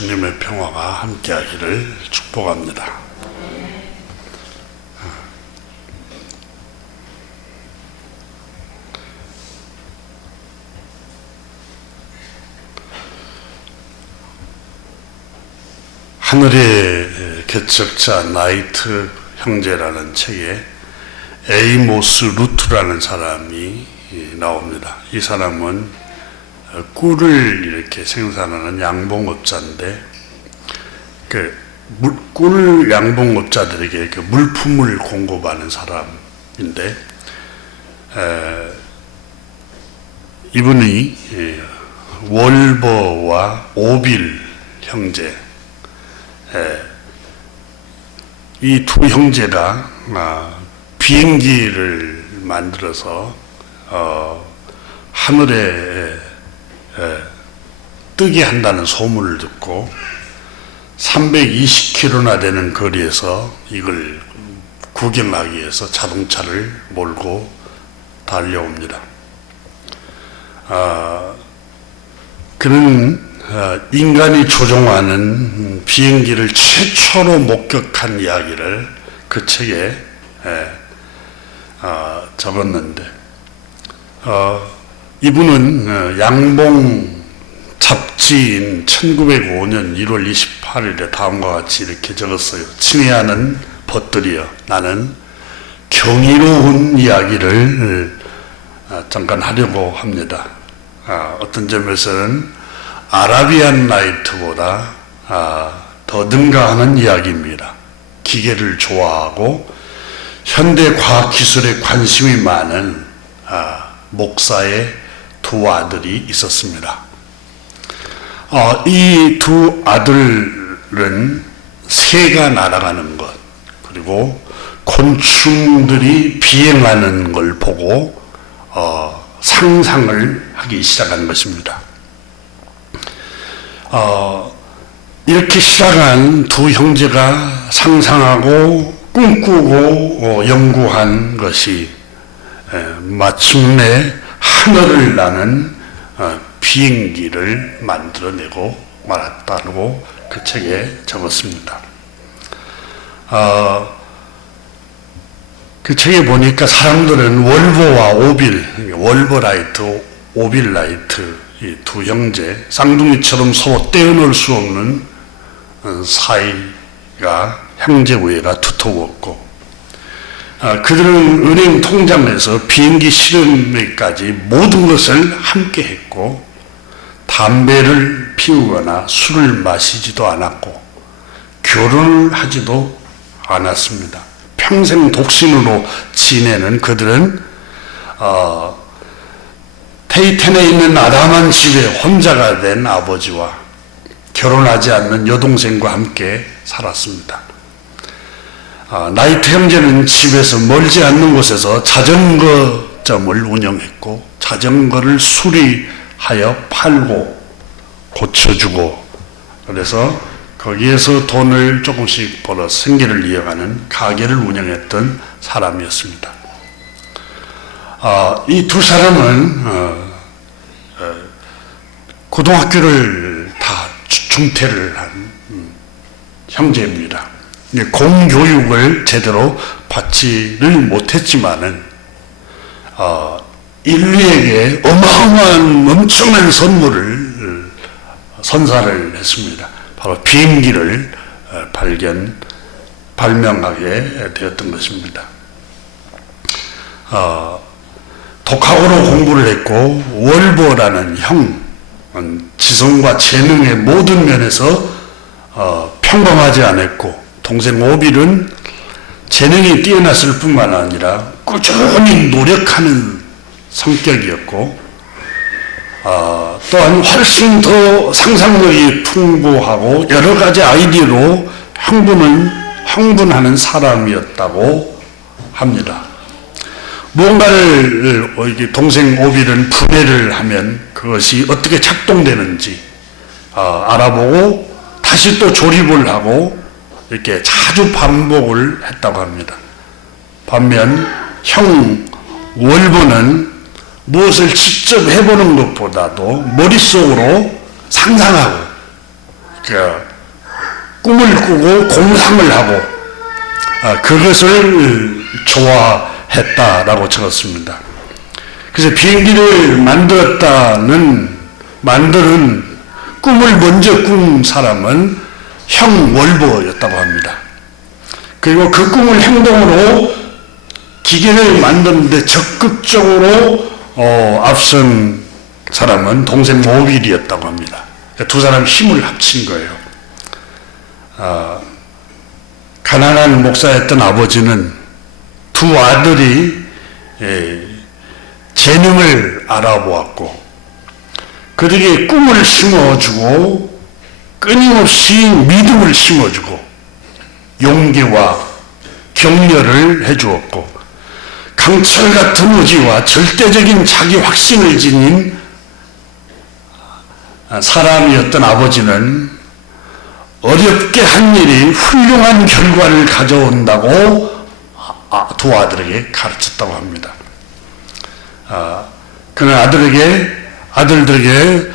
주님의 평화가 함께하기를 축복합니다. 하늘의 개척자 나이트 형제라는 책에 에이모스 루트라는 사람이 나옵니다. 이 사람은 꿀을 이렇게 생산하는 양봉업자인데 꿀 양봉업자들에게 물품을 공급하는 사람인데 이분이 월버와 오빌 형제 이 두 형제가 비행기를 만들어서 하늘에 뜨게 한다는 소문을 듣고 320km나 되는 거리에서 이걸 구경하기 위해서 자동차를 몰고 달려옵니다. 그는 인간이 조종하는 비행기를 최초로 목격한 이야기를 그 책에 적었는데 이분은 양봉 잡지인 1905년 1월 28일에 다음과 같이 이렇게 적었어요. 친애하는 벗들이여, 나는 경이로운 이야기를 잠깐 하려고 합니다. 어떤 점에서는 아라비안 나이트보다 더 능가하는 이야기입니다. 기계를 좋아하고 현대 과학 기술에 관심이 많은 목사의 두 아들이 있었습니다. 이 두 아들은 새가 날아가는 것, 그리고 곤충들이 비행하는 걸 보고 상상을 하기 시작한 것입니다. 이렇게 시작한 두 형제가 상상하고 꿈꾸고 연구한 것이 마침내 하늘을 나는 비행기를 만들어내고 말았다고 그 책에 적었습니다. 그 책에 보니까 사람들은 월버와 오빌, 월버라이트, 오빌라이트 이 두 형제, 쌍둥이처럼 서로 떼어놓을 수 없는 사이가, 형제 우애가 두터웠고 그들은 은행 통장에서 비행기 실험에까지 모든 것을 함께 했고 담배를 피우거나 술을 마시지도 않았고 결혼을 하지도 않았습니다. 평생 독신으로 지내는 그들은 테이텐에 있는 아담한 집에 혼자가 된 아버지와 결혼하지 않는 여동생과 함께 살았습니다. 나이트 형제는 집에서 멀지 않는 곳에서 자전거점을 운영했고 자전거를 수리하여 팔고 고쳐주고 그래서 거기에서 돈을 조금씩 벌어 생계를 이어가는 가게를 운영했던 사람이었습니다. 이 두 사람은 고등학교를 다 중퇴를 한 형제입니다. 공교육을 제대로 받지를 못했지만은 인류에게 어마어마한 엄청난 선물을 선사를 했습니다. 바로 비행기를 발명하게 되었던 것입니다. 독학으로 공부를 했고 월버라는 형은 지성과 재능의 모든 면에서 평범하지 않았고 동생 오빌은 재능이 뛰어났을 뿐만 아니라 꾸준히 노력하는 성격이었고 또한 훨씬 더 상상력이 풍부하고 여러 가지 아이디어로 흥분하는 사람이었다고 합니다. 무언가를 동생 오빌은 분해를 하면 그것이 어떻게 작동되는지 알아보고 다시 또 조립을 하고 이렇게 자주 반복을 했다고 합니다. 반면 형 월버는 무엇을 직접 해보는 것보다도 머릿속으로 상상하고 꿈을 꾸고 공상을 하고 그것을 좋아했다라고 적었습니다. 그래서 비행기를 만드는 꿈을 먼저 꾼 사람은 형 월버였다고 합니다. 그리고 그 꿈을 행동으로 기계를 만드는데 적극적으로 앞선 사람은 동생 오빌이었다고 합니다. 두 사람 힘을 합친 거예요. 가난한 목사였던 아버지는 두 아들이 재능을 알아보았고 그들에게 꿈을 심어주고 끊임없이 믿음을 심어주고 용기와 격려를 해주었고 강철 같은 의지와 절대적인 자기 확신을 지닌 사람이었던 아버지는 어렵게 한 일이 훌륭한 결과를 가져온다고 두 아들에게 가르쳤다고 합니다. 그는 아들들에게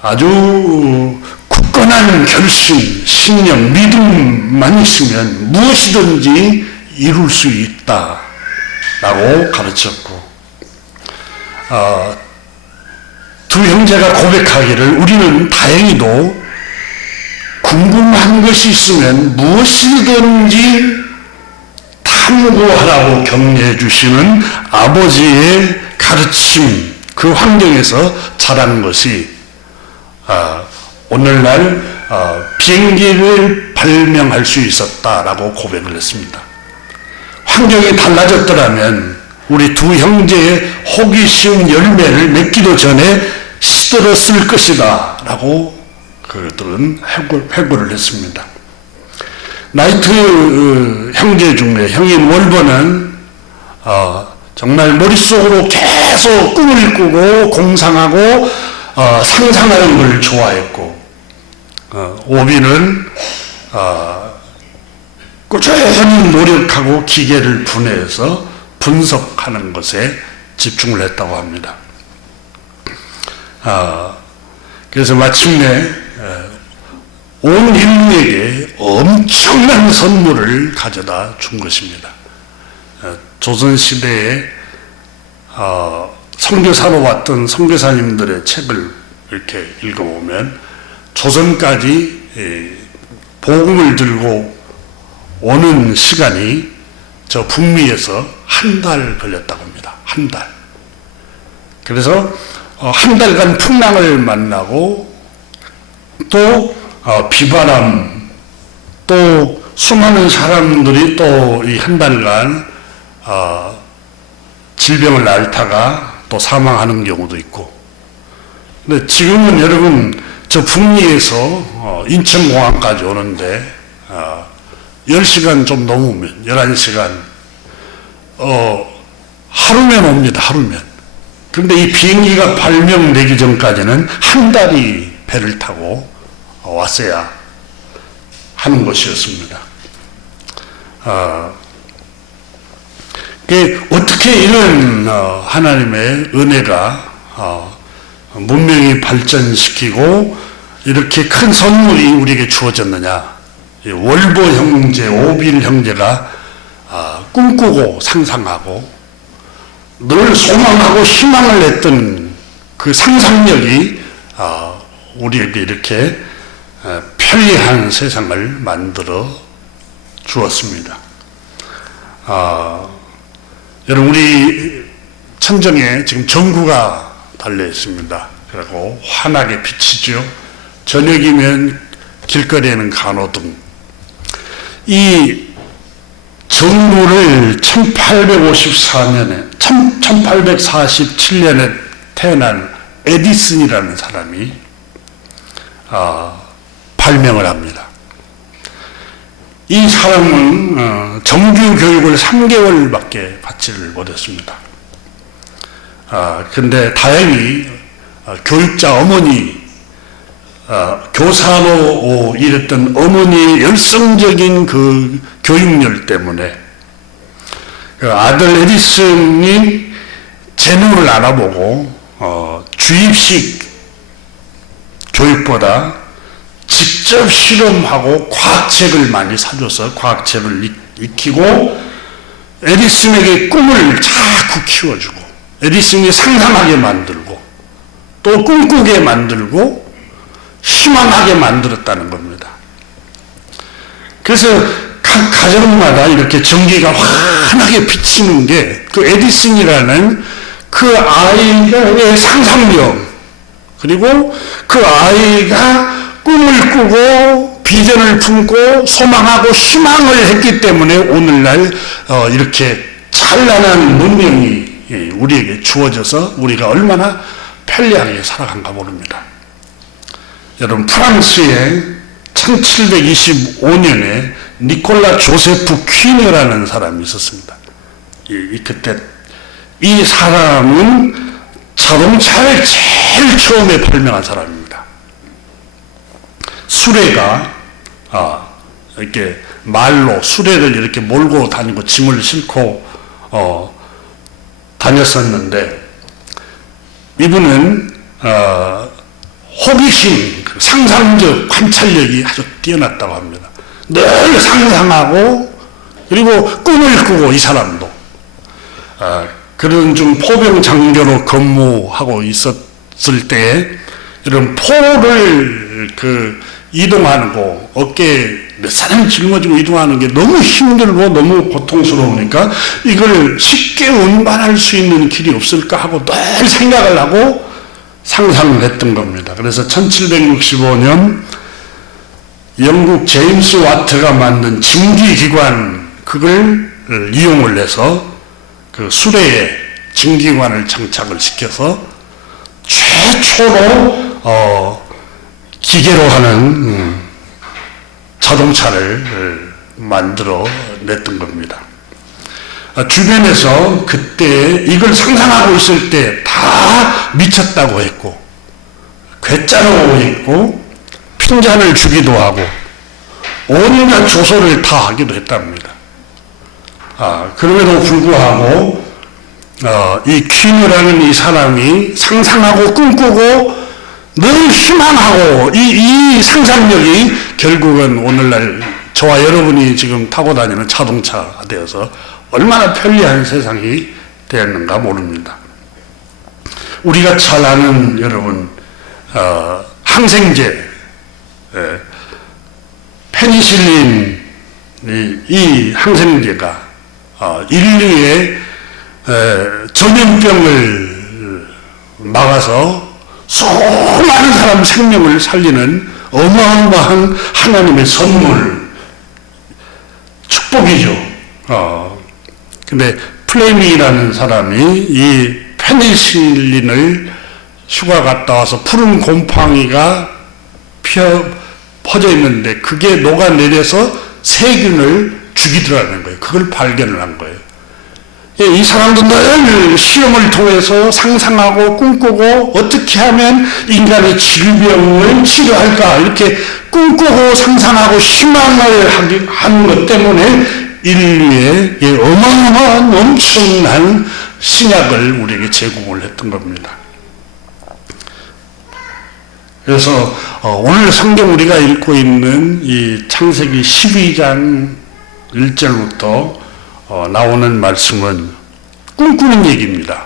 아주 굳건한 결심, 신념, 믿음만 있으면 무엇이든지 이룰 수 있다라고 가르쳤고 두 형제가 고백하기를 우리는 다행히도 궁금한 것이 있으면 무엇이든지 탐구하라고 격려해 주시는 아버지의 가르침, 그 환경에서 자란 것이 오늘날 비행기를 발명할 수 있었다라고 고백을 했습니다. 환경이 달라졌더라면 우리 두 형제의 호기심 열매를 맺기도 전에 시들었을 것이다 라고 그들은 회고를 했습니다. 나이트 형제 중에 형인 월버는 정말 머릿속으로 계속 꿈을 꾸고 공상하고 상상하는 걸 좋아했고 오비는 꾸준히 노력하고 기계를 분해해서 분석하는 것에 집중을 했다고 합니다. 그래서 마침내 온 인류에게 엄청난 선물을 가져다 준 것입니다. 조선시대에 선교사로 왔던 선교사님들의 책을 이렇게 읽어보면 조선까지 복음을 들고 오는 시간이 저 북미에서 한 달 걸렸다고 합니다. 한 달. 그래서 한 달간 풍랑을 만나고 또 비바람 또 수많은 사람들이 또 이 한 달간 질병을 앓다가 또 사망하는 경우도 있고 근데 지금은 여러분 저 북미에서 인천공항까지 오는데 10시간 좀 넘으면 11시간 하루면 옵니다. 하루면. 그런데 이 비행기가 발명되기 전까지는 한 달이 배를 타고 왔어야 하는 것이었습니다. 어떻게 이런 하나님의 은혜가 문명이 발전시키고 이렇게 큰 선물이 우리에게 주어졌느냐. 월보 형제, 오빌 형제가 꿈꾸고 상상하고 늘 소망하고 희망을 냈던 그 상상력이 우리에게 이렇게 편리한 세상을 만들어 주었습니다. 여러분 우리 천정에 지금 전구가 달려 있습니다. 그리고 환하게 비치죠. 저녁이면 길거리에는 간호등. 이 전구를 1847년에 태어난 에디슨이라는 사람이 발명을 합니다. 이 사람은 정규 교육을 3개월밖에 받지를 못했습니다. 근데 다행히 교육자 어머니, 교사로 일했던 어머니의 열성적인 그 교육열 때문에 그 아들 에디슨이 재능을 알아보고 주입식 교육보다 직접 실험하고 과학책을 많이 사줘서 과학책을 익히고 에디슨에게 꿈을 자꾸 키워주고 에디슨이 상상하게 만들고 또 꿈꾸게 만들고 희망하게 만들었다는 겁니다. 그래서 각 가정마다 이렇게 전기가 환하게 비치는 게 그 에디슨이라는 그 아이의 상상력, 그리고 그 아이가 꿈을 꾸고 비전을 품고 소망하고 희망을 했기 때문에 오늘날 이렇게 찬란한 문명이 우리에게 주어져서 우리가 얼마나 편리하게 살아간가 모릅니다. 여러분, 프랑스의 1725년에 니콜라 조세프 퀴너라는 사람이 있었습니다. 그때 이 사람은 자동차를 제일 처음에 발명한 사람입니다. 수레가 이렇게 말로 수레를 이렇게 몰고 다니고 짐을 싣고 다녔었는데 이분은 호기심, 상상적 관찰력이 아주 뛰어났다고 합니다. 늘 상상하고 그리고 꿈을 꾸고 이 사람도 그런 좀 포병 장교로 근무하고 있었을 때 이런 포를 이동하는 거 어깨에 몇 사람이 짊어지고 이동하는 게 너무 힘들고 너무 고통스러우니까 이걸 쉽게 운반할 수 있는 길이 없을까 하고 늘 생각을 하고 상상을 했던 겁니다. 그래서 1765년 영국 제임스 와트가 만든 증기기관 그걸 이용을 해서 그 수레에 증기관을 장착을 시켜서 최초로 기계로 하는 자동차를 만들어 냈던 겁니다. 주변에서 그때 이걸 상상하고 있을 때 다 미쳤다고 했고 괴짜로 했고 핀잔을 주기도 하고 온갖 조소를 다 하기도 했답니다. 그럼에도 불구하고 이 퀴너라는 이 사람이 상상하고 꿈꾸고 늘 희망하고 이 상상력이 결국은 오늘날 저와 여러분이 지금 타고 다니는 자동차가 되어서 얼마나 편리한 세상이 되었는가 모릅니다. 우리가 잘 아는 여러분 항생제, 페니실린 이 항생제가 인류의 전염병을 막아서 수많은 사람 생명을 살리는 어마어마한 하나님의 선물, 축복이죠. 근데 플레밍이라는 사람이 이 페니실린을 휴가 갔다 와서 푸른 곰팡이가 퍼져 있는데 그게 녹아내려서 세균을 죽이더라는 거예요. 그걸 발견을 한 거예요. 이 사람도 늘 실험을 통해서 상상하고 꿈꾸고 어떻게 하면 인간의 질병을 치료할까 이렇게 꿈꾸고 상상하고 희망을 하는 것 때문에 인류의 어마어마한 엄청난 신약을 우리에게 제공을 했던 겁니다. 그래서 오늘 성경 우리가 읽고 있는 이 창세기 12장 1절부터 나오는 말씀은 꿈꾸는 얘기입니다.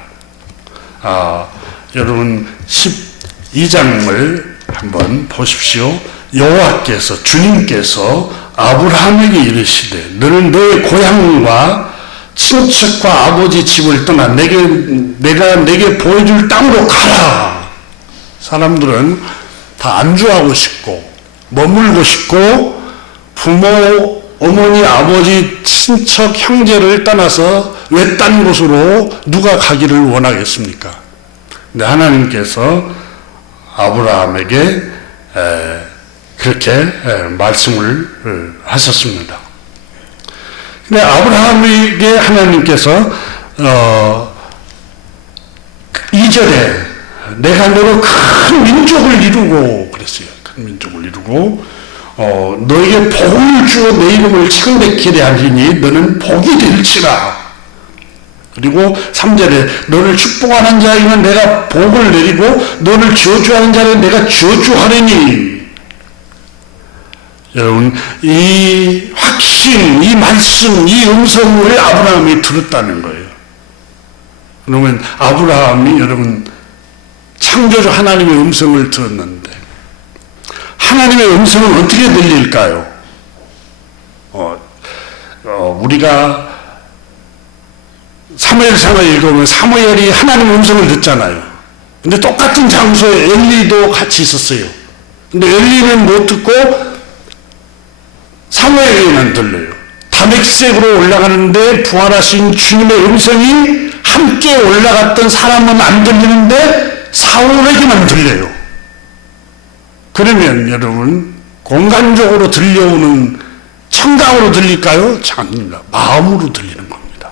여러분 12장을 한번 보십시오. 여호와께서 주님께서 아브라함에게 이르시되 너는 너의 고향과 친척과 아버지 집을 떠나 내가 내게 보여줄 땅으로 가라. 사람들은 다 안주하고 싶고 머물고 싶고 부모, 어머니, 아버지, 친척, 형제를 떠나서 외딴 곳으로 누가 가기를 원하겠습니까? 근데 하나님께서 아브라함에게 그렇게 말씀을 하셨습니다. 근데 아브라함에게 하나님께서 2절에 내가 너로 큰 민족을 이루고 그랬어요. 큰 민족을 이루고 너에게 복을 주어 내 이름을 창대케 하리니 너는 복이 될지라. 그리고 3절에 너를 축복하는 자에게는 내가 복을 내리고 너를 저주하는 자에게는 내가 저주하리니. 여러분, 이 확신, 이 말씀, 이 음성을 아브라함이 들었다는 거예요. 그러면 아브라함이 여러분 창조주 하나님의 음성을 들었는데 하나님의 음성은 어떻게 들릴까요? 우리가 사무엘상을 읽어보면 사무엘이 하나님의 음성을 듣잖아요. 근데 똑같은 장소에 엘리도 같이 있었어요. 근데 엘리는 못 듣고 사무엘에게만 들려요. 다메섹으로 올라가는데 부활하신 주님의 음성이 함께 올라갔던 사람은 안 들리는데 사울에게만 들려요. 그러면 여러분 공간적으로 들려오는 청각으로 들릴까요? 아닙니다. 마음으로 들리는 겁니다.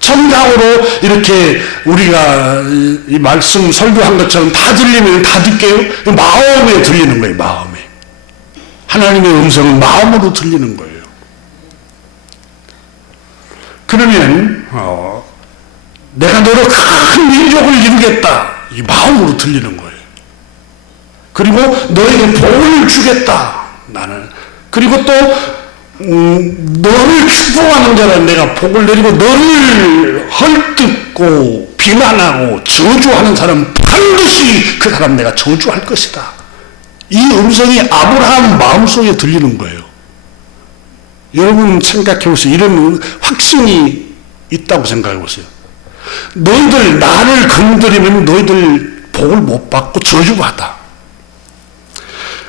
청각으로 이렇게 우리가 이 말씀 설교한 것처럼 다 들리면 다 듣게요? 마음에 들리는 거예요. 마음에. 하나님의 음성은 마음으로 들리는 거예요. 그러면 내가 너로 큰 민족을 이루겠다. 이 마음으로 들리는 거예요. 그리고 너에게 복을 주겠다. 나는. 그리고 또 너를 축복하는 자는 내가 복을 내리고 너를 헐뜯고 비난하고 저주하는 사람은 반드시 그 사람 내가 저주할 것이다. 이 음성이 아브라함 마음속에 들리는 거예요. 여러분 생각해 보세요. 이런 확신이 있다고 생각해 보세요. 너희들 나를 건드리면 너희들 복을 못 받고 저주받아.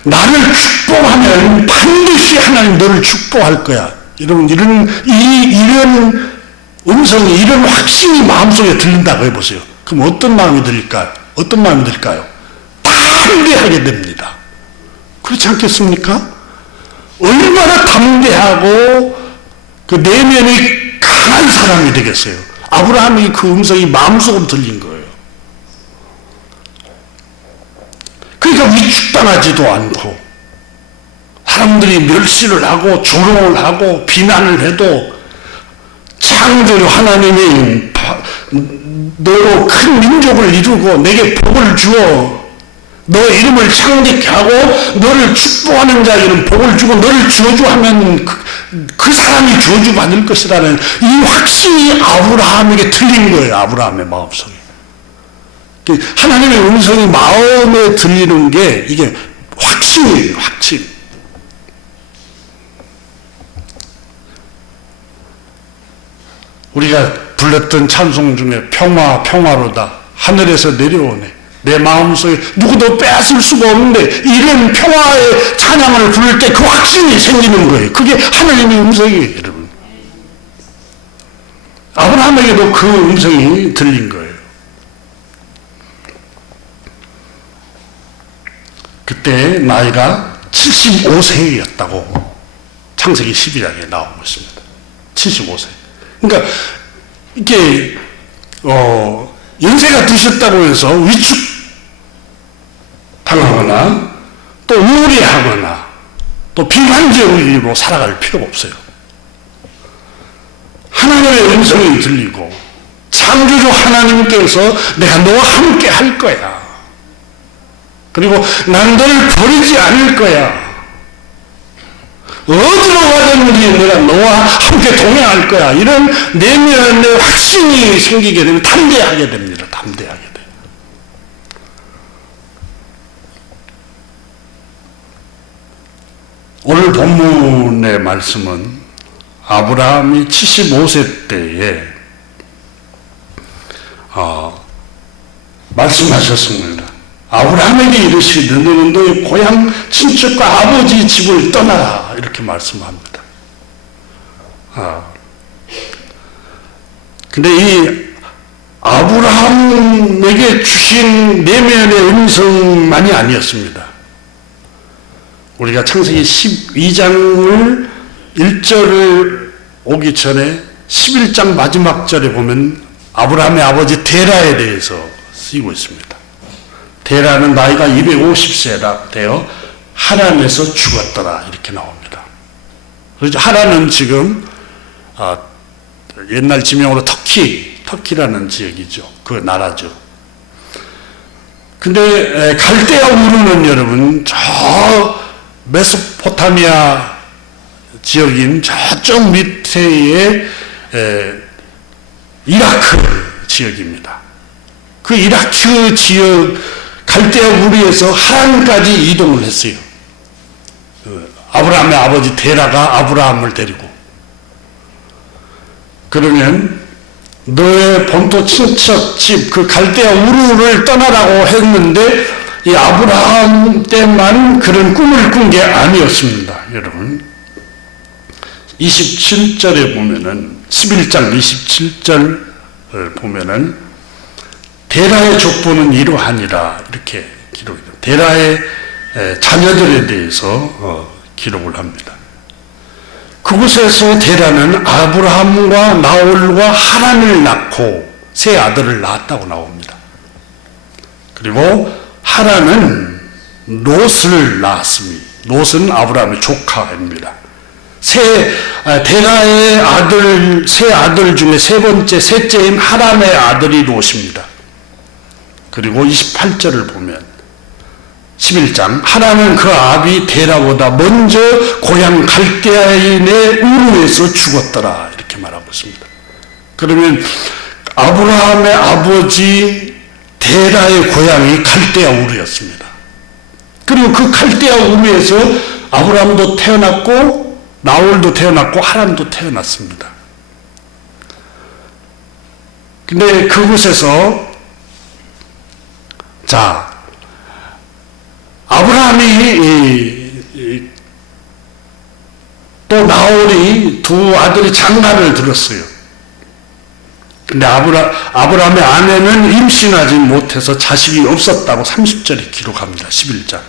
나를 축복하면 반드시 하나님 너를 축복할 거야. 여러분 이런 음성이 이런 확신이 마음속에 들린다고 해보세요. 그럼 어떤 마음이 들릴까요? 어떤 마음이 들까요? 담대하게 됩니다. 그렇지 않겠습니까? 얼마나 담대하고 그 내면이 강한 사람이 되겠어요. 아브라함이 그 음성이 마음속으로 들린 거예요. 그러니까 위축당하지도 않고 사람들이 멸시를 하고 조롱을 하고 비난을 해도 창조주 하나님이 너로 큰 민족을 이루고 내게 복을 주어 너 이름을 창대케 하고 너를 축복하는 자에게는 복을 주고 너를 저주하면 그 사람이 저주받을 것이라는 이 확신이 아브라함에게 들린 거예요. 아브라함의 마음속에. 하나님의 음성이 마음에 들리는 게 이게 확신이에요. 확신. 우리가 불렀던 찬송 중에 평화 평화로다 하늘에서 내려오네. 내 마음속에 누구도 빼앗을 수가 없는데 이런 평화의 찬양을 부를 때 그 확신이 생기는 거예요. 그게 하나님의 음성이에요. 여러분. 아브라함에게도 그 음성이 들린 거예요. 그때 나이가 75세였다고 창세기 12장에 나오고 있습니다. 75세. 그러니까 이게 연세가 드셨다고 해서 위축 당하거나 또 우울해하거나 또 비관적으로 살아갈 필요가 없어요. 하나님의 음성이 들리고 창조주 하나님께서 내가 너와 함께 할 거야. 그리고 난 너를 버리지 않을 거야. 어디로 가든지 내가 너와 함께 동행할 거야. 이런 내면의 확신이 생기게 되면 담대하게 됩니다. 담대하게 돼요. 오늘 본문의 말씀은 아브라함이 75세 때에 말씀하셨습니다. 아브라함에게 이르시되 너는 너의 고향 친척과 아버지 집을 떠나라 이렇게 말씀합니다. 근데 이 아브라함에게 주신 내면의 음성만이 아니었습니다. 우리가 창세기 12장을 1절을 오기 전에 11장 마지막 절에 보면 아브라함의 아버지 데라에 대해서 쓰이고 있습니다. 데라는 나이가 250세라 되어 하란에서 죽었더라 이렇게 나옵니다. 그래서 하란은 지금 옛날 지명으로 터키라는 지역이죠. 그 나라죠. 근데 갈대아 우르는 여러분 저 메소포타미아 지역인 저쪽 밑에의 이라크 지역입니다. 그 이라크 지역 갈대아 우르에서 하란까지 이동을 했어요. 아브라함의 아버지 데라가 아브라함을 데리고. 그러면 너의 본토 친척 집 그 갈대아 우르를 떠나라고 했는데 이 아브라함 때만 그런 꿈을 꾼 게 아니었습니다. 여러분 27절에 보면은 11장 27절 보면은 데라의 족보는 이러하니라 이렇게 기록이 됩니다. 데라의 자녀들에 대해서 기록을 합니다. 그곳에서 데라는 아브라함과 나홀과 하란을 낳고 세 아들을 낳았다고 나옵니다. 그리고 하란은 롯을 낳았습니다. 롯은 아브라함의 조카입니다. 데라의 아들, 세 아들 중에 셋째인 하란의 아들이 롯입니다. 그리고 28절을 보면 11장 하란은 그 아비 데라보다 먼저 고향 갈대아인의 우르에서 죽었더라 이렇게 말하고 있습니다. 그러면 아브라함의 아버지 데라의 고향이 갈대아 우르였습니다. 그리고 그 갈대아 우르에서 아브라함도 태어났고 나홀도 태어났고 하란도 태어났습니다. 근데 그곳에서 아브라함이 또 나홀이 두 아들이 장가를 들었어요. 근데 아브라함의 아내는 임신하지 못해서 자식이 없었다고 30절에 기록합니다. 11장.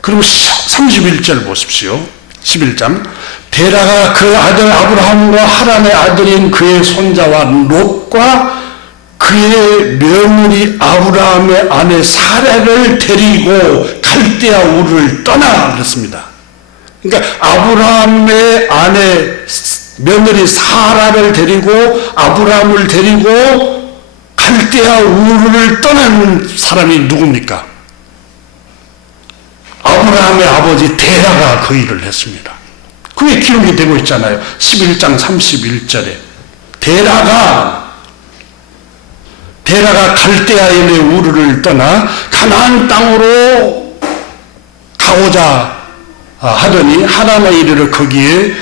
그리고 31절 보십시오. 11장. 데라가 그 아들 아브라함과 하란의 아들인 그의 손자와 롯과 그의 며느리 아브라함의 아내 사라를 데리고 갈대아 우르를 떠나 그랬습니다. 그러니까 아브라함의 아내 며느리 사라를 데리고 아브라함을 데리고 갈대아 우르를 떠난 사람이 누굽니까? 아브라함의 아버지 데라가 그 일을 했습니다. 그게 기록이 되고 있잖아요. 11장 31절에 데라가 갈대아인의 우르를 떠나 가나안 땅으로 가고자 하더니 하나님의 이르러 거기에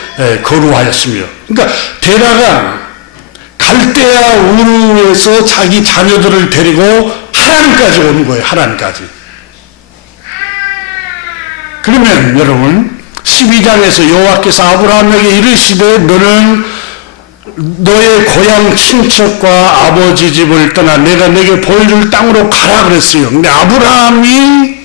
거루하였으며, 그러니까 데라가 갈대아 우르에서 자기 자녀들을 데리고 하란까지 온 거예요. 하란까지. 그러면 여러분 12장에서 여호와께서 아브라함에게 이르시되 너는 너의 고향 친척과 아버지 집을 떠나 내가 내게 보여줄 땅으로 가라 그랬어요. 근데 아브라함이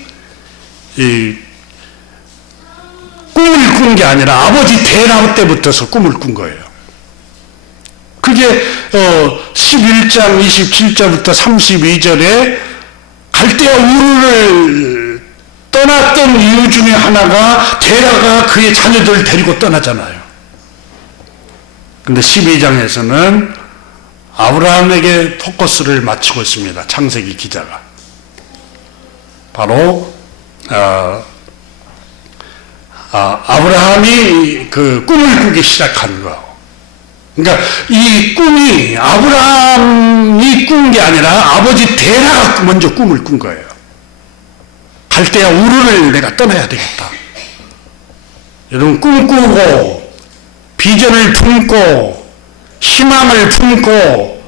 꿈을 꾼 게 아니라 아버지 데라 때부터서 꿈을 꾼 거예요. 그게 11장 27절부터 32절에 갈대아 우르를 떠났던 이유 중에 하나가 데라가 그의 자녀들을 데리고 떠나잖아요. 근데 12장에서는 아브라함에게 포커스를 맞추고 있습니다. 창세기 기자가. 바로 아브라함이 그 꿈을 꾸기 시작한 거. 그러니까 이 꿈이 아브라함이 꾼 게 아니라 아버지 데라가 먼저 꿈을 꾼 거예요. 갈대아 우르를 내가 떠나야 되겠다. 여러분 꿈꾸고 비전을 품고 희망을 품고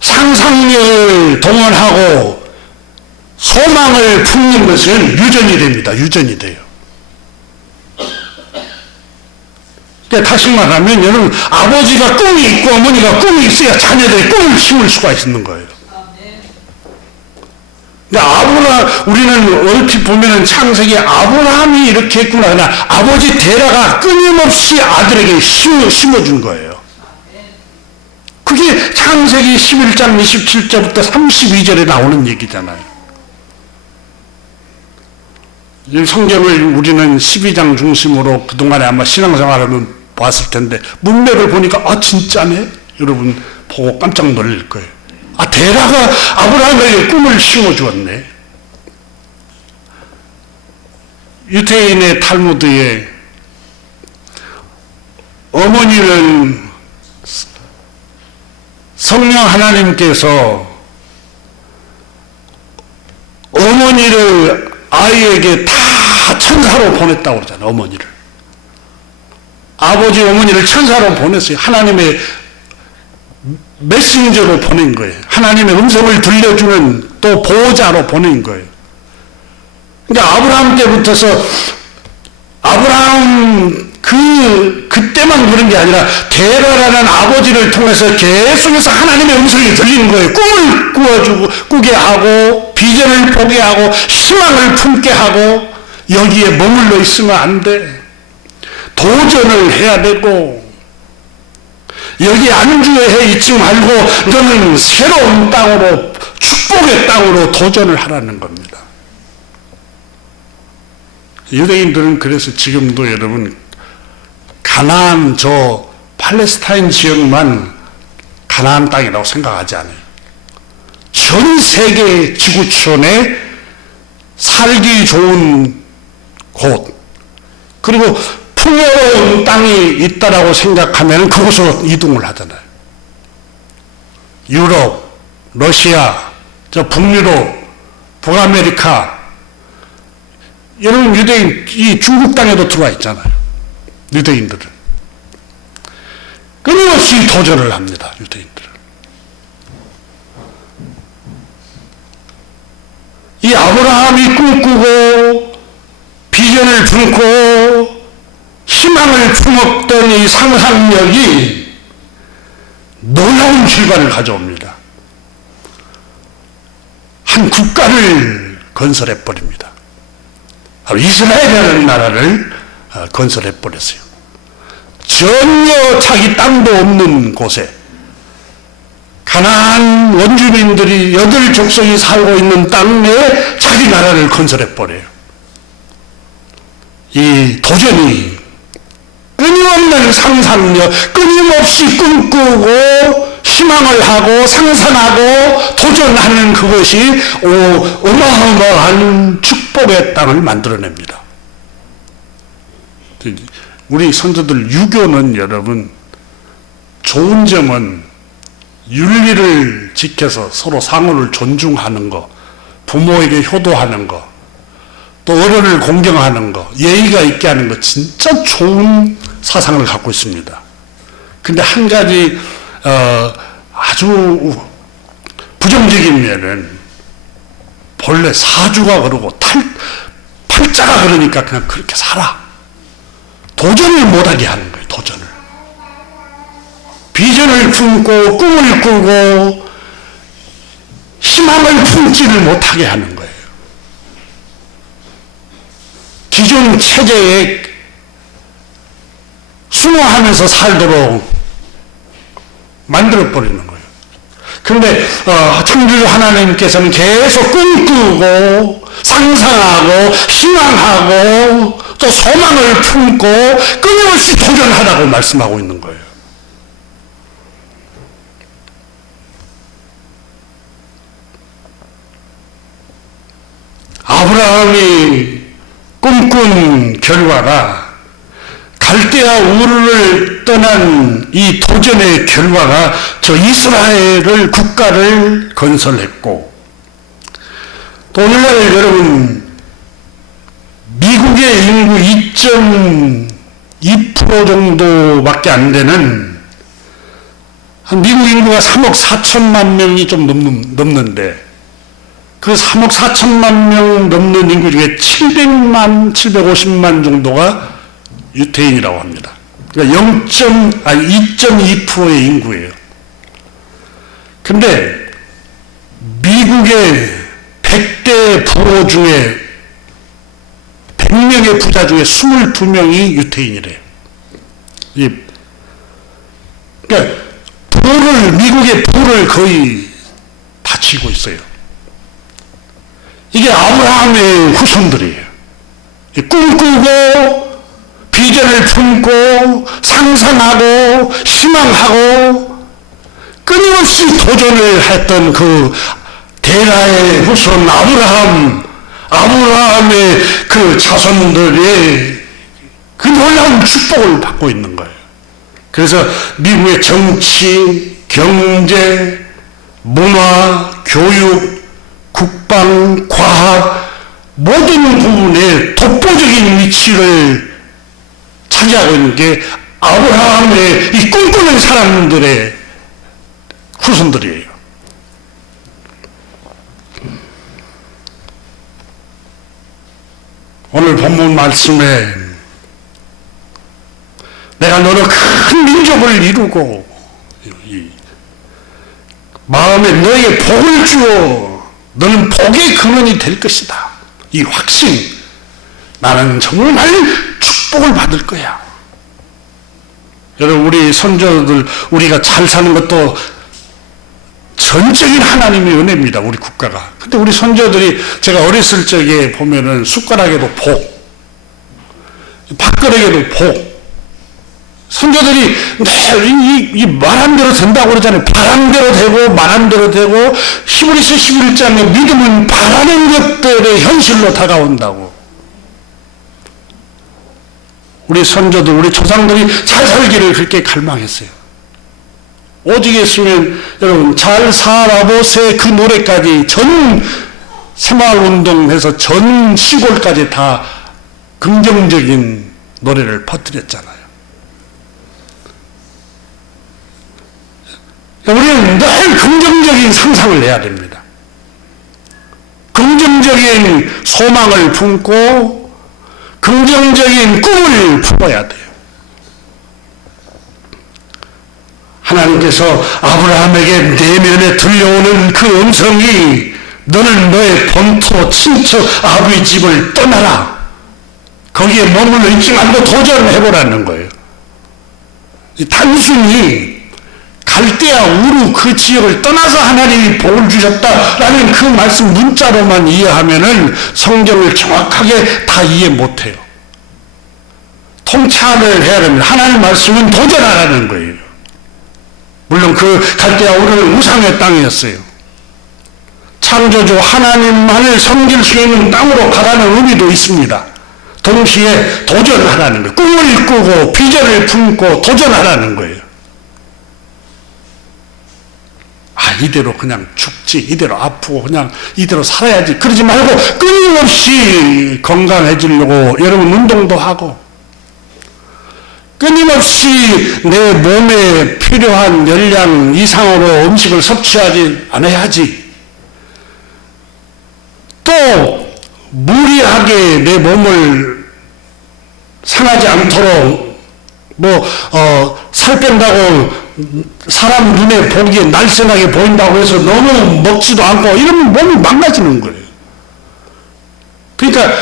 상상력을 동원하고 소망을 품는 것은 유전이 됩니다. 유전이 돼요. 그러니까 다시 말하면 여러분 아버지가 꿈이 있고 어머니가 꿈이 있어야 자녀들이 꿈을 심을 수가 있는 거예요. 그러니까 우리는 얼핏 보면은 창세기 아브라함이 이렇게 했구나. 그러나 아버지 데라가 끊임없이 아들에게 심어준 거예요. 그게 창세기 11장 27절부터 32절에 나오는 얘기잖아요. 이 성경을 우리는 12장 중심으로 그동안에 아마 신앙생활을 봤을 텐데 문맥을 보니까 진짜네? 여러분 보고 깜짝 놀랄 거예요. 데라가 아브라함에게 꿈을 심어주었네. 유태인의 탈무드에 어머니는 성령 하나님께서 어머니를 아이에게 다 천사로 보냈다고 그러잖아요. 어머니를. 아버지 어머니를 천사로 보냈어요. 하나님의 메신저로 보낸 거예요. 하나님의 음성을 들려주는 또 보호자로 보낸 거예요. 그러니까 아브라함 때부터서 아브라함 그때만 그런 게 아니라 데라라는 아버지를 통해서 계속해서 하나님의 음성이 들리는 거예요. 꿈을 꾸게 하고 비전을 보게 하고 희망을 품게 하고 여기에 머물러 있으면 안 돼. 도전을 해야 되고 여기 안주해 있지 말고 너는 새로운 땅으로 축복의 땅으로 도전을 하라는 겁니다. 유대인들은 그래서 지금도 여러분 가나안 저 팔레스타인 지역만 가나안 땅이라고 생각하지 않아요. 전 세계 지구촌에 살기 좋은 곳 그리고 풍요로운 땅이 있다라고 생각하면 그곳으로 이동을 하잖아요. 유럽, 러시아, 저 북유럽, 북아메리카 여러분 유대인 이 중국 땅에도 들어와 있잖아요. 유대인들은 끊임없이 도전을 합니다. 유대인들은 이 아브라함이 꿈꾸고 비전을 품고 희망을 품었던 이 상상력이 놀라운 결과를 가져옵니다. 한 국가를 건설해 버립니다. 이스라엘이라는 나라를 건설해 버렸어요. 전혀 자기 땅도 없는 곳에 가나안 원주민들이 8족속이 살고 있는 땅에 자기 나라를 건설해 버려요. 이 도전이 끊임없는 상상력, 끊임없이 꿈꾸고 희망을 하고 상상하고 도전하는 그것이 어마어마한 축복의 땅을 만들어냅니다. 우리 선조들 유교는 여러분 좋은 점은 윤리를 지켜서 서로 상호를 존중하는 거, 부모에게 효도하는 거, 또 어른을 공경하는 거, 예의가 있게 하는 거 진짜 좋은 사상을 갖고 있습니다. 근데 한 가지 아주 부정적인 면은 본래 사주가 그러고 팔자가 그러니까 그냥 그렇게 살아. 도전을 못하게 하는 거예요. 도전을. 비전을 품고 꿈을 꾸고 희망을 품지를 못하게 하는 거예요. 기존 체제에 순화하면서 살도록 만들어버리는 거예요. 그런데 창조주 하나님께서는 계속 꿈꾸고 상상하고 희망하고 또 소망을 품고 끊임없이 도전하라고 말씀하고 있는 거예요. 아브라함이 꿈꾼 결과가 갈대아 우르를 떠난 이 도전의 결과가 저 이스라엘을 국가를 건설했고 또 오늘날 여러분 미국의 인구 2.2% 정도밖에 안 되는 미국 인구가 3억 4천만 명이 좀 넘는데 그 3억 4천만 명 넘는 인구 중에 700만, 750만 정도가 유태인이라고 합니다. 그러니까 2.2%의 인구예요. 근데 미국의 100대 부호 중에 100명의 부자 중에 22명이 유태인이래요. 그러니까 미국의 부를 거의 다 쥐고 있어요. 이게 아브라함의 후손들이에요. 꿈꾸고 비전을 품고 상상하고 희망하고 끊임없이 도전을 했던 그 데라의 후손 아브라함의 그 자손들의 그 놀라운 축복을 받고 있는 거예요. 그래서 미국의 정치, 경제, 문화, 교육, 국방, 과학 모든 부분에 독보적인 위치를 차지하고 있는 게 아브라함의 이 꿈꾸는 사람들의 후손들이에요. 오늘 본문 말씀에 내가 너로 큰 민족을 이루고 마음에 너에게 복을 주어 너는 복의 근원이 될 것이다. 이 확신, 나는 정말 축복을 받을 거야. 여러분, 우리 선조들 우리가 잘 사는 것도 전적인 하나님의 은혜입니다. 우리 국가가. 근데 우리 선조들이 제가 어렸을 적에 보면은 숟가락에도 복, 밥그릇에도 복. 선조들이 이 말한 대로 된다고 그러잖아요. 바란 대로 되고 말한 대로 되고 히브리서 11장에 믿음은 바라는 것들의 현실로 다가온다고. 우리 선조들, 우리 조상들이 잘 살기를 그렇게 갈망했어요. 오직 했으면 여러분 잘 살아보세 그 노래까지 전 새마을운동해서 전 시골까지 다 긍정적인 노래를 퍼뜨렸잖아요. 우리는 늘 긍정적인 상상을 해야 됩니다. 긍정적인 소망을 품고 긍정적인 꿈을 품어야 돼요. 하나님께서 아브라함에게 내면에 들려오는 그 음성이 너는 너의 본토 친척 아버지 집을 떠나라. 거기에 머물러 있지 말고 도전해보라는 거예요. 단순히 갈대아 우르 그 지역을 떠나서 하나님이 복을 주셨다라는 그 말씀 문자로만 이해하면은 성경을 정확하게 다 이해 못해요. 통찰을 해야 됩니다. 하나님 말씀은 도전하라는 거예요. 물론 그 갈대아 우르는 우상의 땅이었어요. 창조주 하나님만을 섬길 수 있는 땅으로 가라는 의미도 있습니다. 동시에 도전하라는 거예요. 꿈을 꾸고 비전을 품고 도전하라는 거예요. 이대로 그냥 죽지, 이대로 아프고 그냥 이대로 살아야지 그러지 말고 끊임없이 건강해지려고 여러분 운동도 하고 끊임없이 내 몸에 필요한 열량 이상으로 음식을 섭취하지 않아야지. 또 무리하게 내 몸을 상하지 않도록 살 뺀다고 사람 눈에 보기에 날씬하게 보인다고 해서 너무 먹지도 않고 이러면 몸이 망가지는 거예요. 그러니까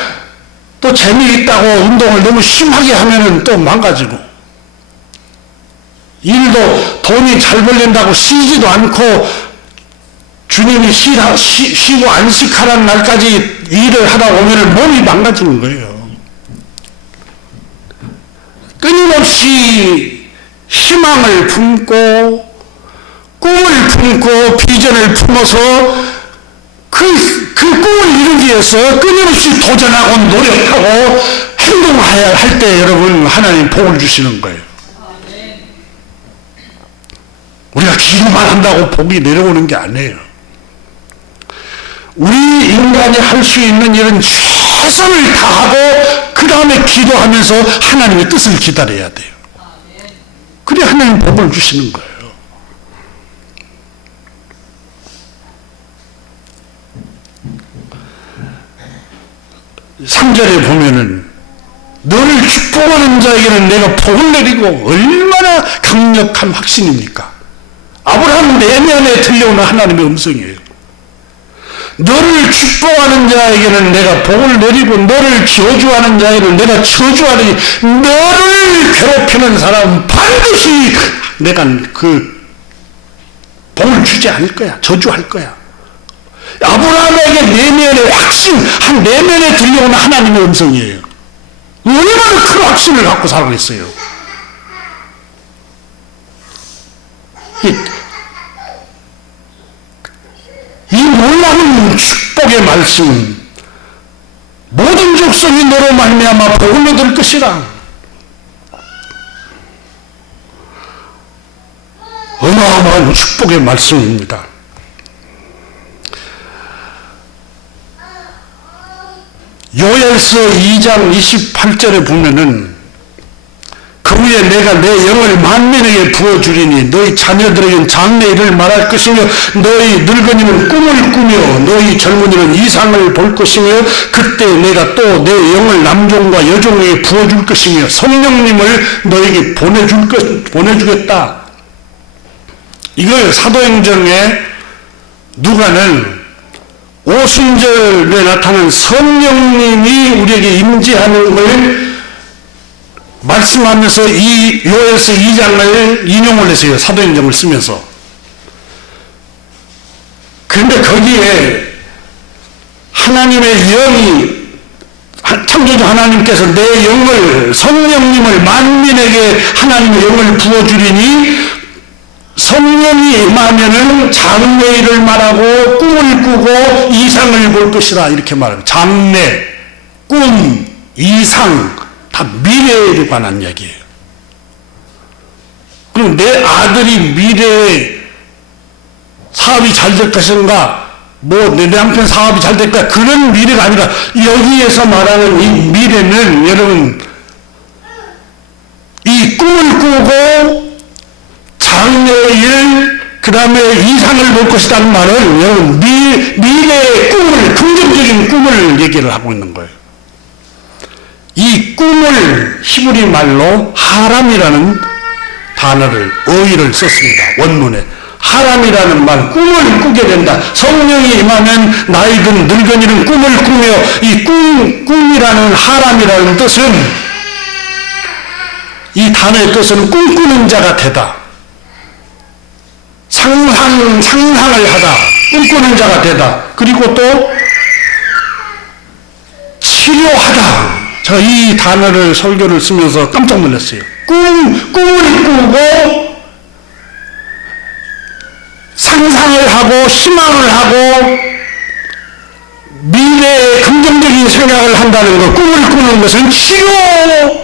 또 재미있다고 운동을 너무 심하게 하면은 또 망가지고 일도 돈이 잘 벌린다고 쉬지도 않고 주님이 쉬고 안식하라는 날까지 일을 하다 보면은 몸이 망가지는 거예요. 끊임없이 희망을 품고 꿈을 품고 비전을 품어서 그 꿈을 이루기 위해서 끊임없이 도전하고 노력하고 행동해야 할 때 여러분 하나님 복을 주시는 거예요. 우리가 기도만 한다고 복이 내려오는 게 아니에요. 우리 인간이 할 수 있는 일은 최선을 다하고 그 다음에 기도하면서 하나님의 뜻을 기다려야 돼요. 그래 하나님 복을 주시는 거예요. 3절에 보면은 너를 축복하는 자에게는 내가 복을 내리고 얼마나 강력한 확신입니까? 아브라함 내면에 들려오는 하나님의 음성이에요. 너를 축복하는 자에게는 내가 복을 내리고 너를 저주하는 자에게는 내가 저주하니 너를 괴롭히는 사람은 반드시 내가 그 복을 주지 않을 거야. 저주할 거야. 아브라함에게 내면의 확신, 한 내면에 들려오는 하나님의 음성이에요. 얼마나 큰 확신을 갖고 살고 있어요. 이 놀라운 축복의 말씀, 모든 족속이 너로 말미암아 복을 얻을 것이라. 어마어마한 축복의 말씀입니다. 요엘서 2장 28절에 보면은 그 후에 내가 내 영을 만민에게 부어주리니 너희 자녀들에게는 장래일을 말할 것이며 너희 늙은이는 꿈을 꾸며 너희 젊은이는 이상을 볼 것이며 그때 내가 또 내 영을 남종과 여종에게 부어줄 것이며 성령님을 너에게 보내주겠다. 이걸 사도행전에 누가는 오순절에 나타난 성령님이 우리에게 임재하는 걸 말씀하면서 이 요엘서 2장을 인용을 했어요. 사도행전을 쓰면서. 그런데 거기에 하나님의 영이 창조주 하나님께서 내 영을 성령님을 만민에게 하나님의 영을 부어주리니 성령이 임하면은 장래일을 말하고 꿈을 꾸고 이상을 볼 것이라 이렇게 말합니다. 장래, 꿈, 이상 다 미래에 관한 얘기예요. 그럼 내 아들이 미래에 사업이 잘 될 것인가, 내 남편 사업이 잘 될까, 그런 미래가 아니라 여기에서 말하는 이 미래는 여러분 이 꿈을 꾸고 장래일 그 다음에 이상을 볼 것이라는 말은 여러분 미래의 꿈을, 긍정적인 꿈을 얘기를 하고 있는 거예요. 이 꿈을 히브리 말로 하람이라는 단어를 어휘를 썼습니다. 원문에 하람이라는 말, 꿈을 꾸게 된다. 성령이 임하면 나이든 늙은이는 꿈을 꾸며 이 꿈이라는 하람이라는 뜻은 이 단어의 뜻은 꿈꾸는 자가 되다. 상상을 하다. 꿈꾸는 자가 되다. 그리고 또 치료하다. 제가 이 단어를 설교를 쓰면서 깜짝 놀랐어요. 꿈을 꾸고 상상을 하고 희망을 하고 미래에 긍정적인 생각을 한다는 것, 꿈을 꾸는 것은 치료하는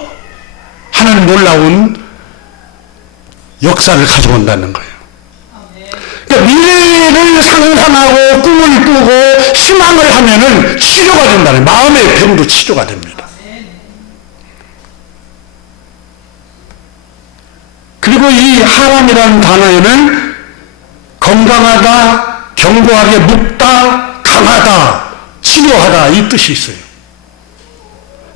놀라운 역사를 가져온다는 거예요. 그러니까 미래를 상상하고 꿈을 꾸고 희망을 하면은 치료가 된다는, 마음의 병도 치료가 됩니다. 그리고 이 하람이라는 단어에는 건강하다, 견고하게 묵다, 강하다, 치료하다 이 뜻이 있어요.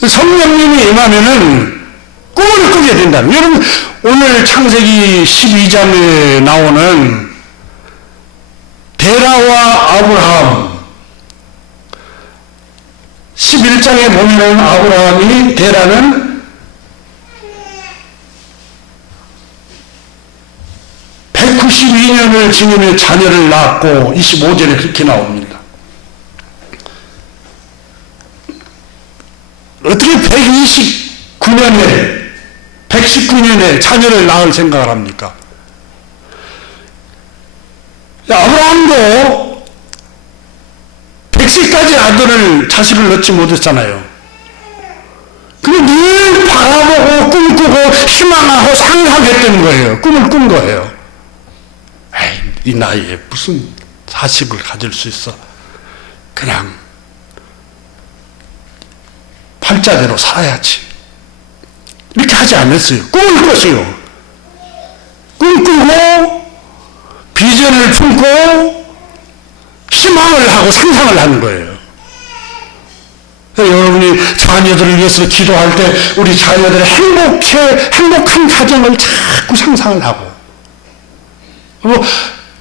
성령님이 임하면은 꿈을 꾸게 된다는. 여러분 오늘 창세기 12장에 나오는 데라와 아브라함, 11장에 보면 아브라함이, 데라는 192년을 지내며 자녀를 낳았고 25절에 그렇게 나옵니다. 어떻게 119년에 자녀를 낳을 생각을 합니까? 아브라함도 100세까지 자식을 낳지 못했잖아요. 근데 늘 바라보고 꿈꾸고 희망하고 상상했던 거예요. 꿈을 꾼 거예요. 에이, 이 나이에 무슨 자식을 가질 수 있어. 그냥 팔자대로 살아야지. 이렇게 하지 않았어요. 꿈을 꿨어요. 꿈꾸고 비전을 품고 희망을 하고 상상을 하는 거예요. 여러분이 자녀들을 위해서 기도할 때 우리 자녀들의 행복한 가정을 자꾸 상상을 하고, 그리고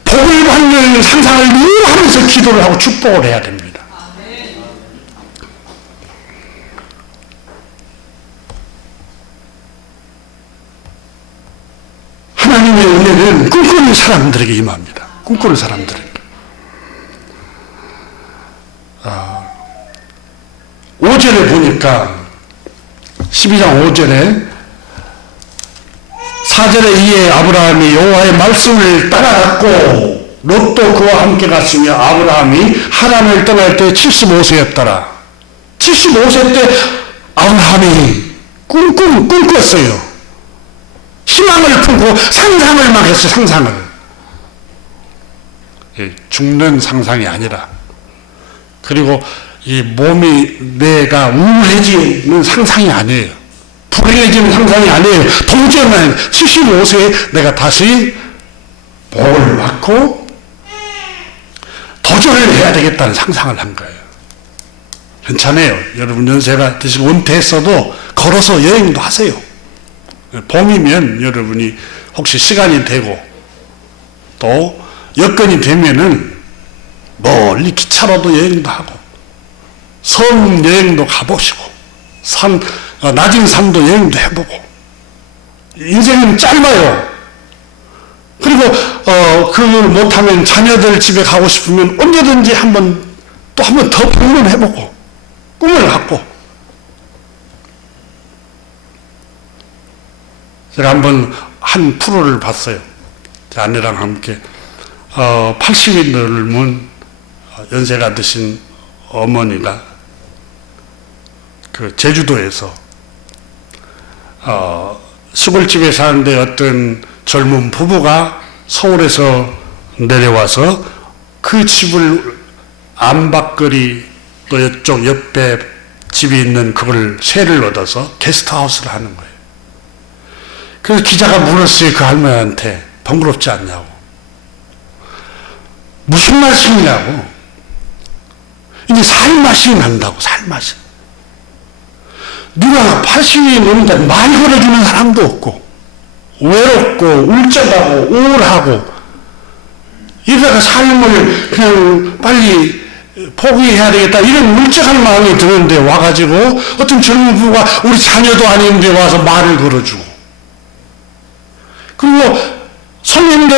복을 받는 상상을 늘 하면서 기도를 하고 축복을 해야 됩니다. 하나님의 은혜는 꿈꾸는 사람들에게 임합니다. 꿈꾸는 사람들에게. 5절에 보니까 12장 5절에 4절에 이에 아브라함이 여호와의 말씀을 따라갔고 롯도 그와 함께 갔으며 아브라함이 하란을 떠날 때 75세였더라. 75세 때 아브라함이 꿈꿨어요. 희망을 품고 상상을 막 했어요. 상상을. 죽는 상상이 아니라, 그리고 이 몸이, 내가 우울해지는 상상이 아니에요. 불행해지는 상상이 아니에요. 동전은 75세에 내가 다시 복을 받고 도전을 해야 되겠다는 상상을 한 거예요. 괜찮아요. 여러분 연세가 드시고 은퇴했어도 걸어서 여행도 하세요. 봄이면 여러분이 혹시 시간이 되고 또 여건이 되면은 멀리 기차로도 여행도 하고 섬 여행도 가보시고 낮은 산도 여행도 해보고. 인생은 짧아요. 그리고 그걸 못하면 자녀들 집에 가고 싶으면 언제든지 한 번 더 방문해보고 꿈을 갖고. 제가 한번 한 프로를 봤어요. 제 아내랑 함께 80이 넘은 연세가 드신 어머니가 그 제주도에서 시골집에 사는데 어떤 젊은 부부가 서울에서 내려와서 그 집을 안박거리 또 이쪽 옆에 집이 있는 그걸 세를 얻어서 게스트하우스를 하는 거예요. 그래서 기자가 물었어요. 그 할머니한테 번거롭지 않냐고. 무슨 말씀이냐고. 이제 살맛이 난다고. 살맛이. 누가 80이 넘는다 말 걸어주는 사람도 없고 외롭고 울적하고 우울하고 이러다가 삶을 그냥 빨리 포기해야 되겠다 이런 울적한 마음이 드는데 와가지고 어떤 젊은 부부가 우리 자녀도 아닌데 와서 말을 걸어주고, 그리고 새로운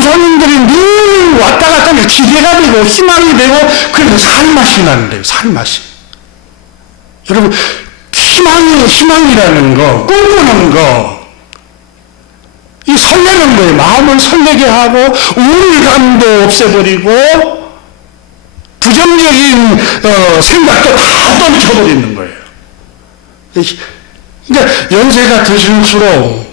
손님들이 늘 왔다 갔다 하면 기대가 되고 희망이 되고 그래서 살맛이 나는데요. 살맛이. 여러분, 희망이라는 거, 꿈꾸는 거, 이 설레는 거예요. 마음을 설레게 하고, 우울감도 없애버리고, 부정적인 생각도 다 떨쳐버리는 거예요. 그러니까 연세가 드실수록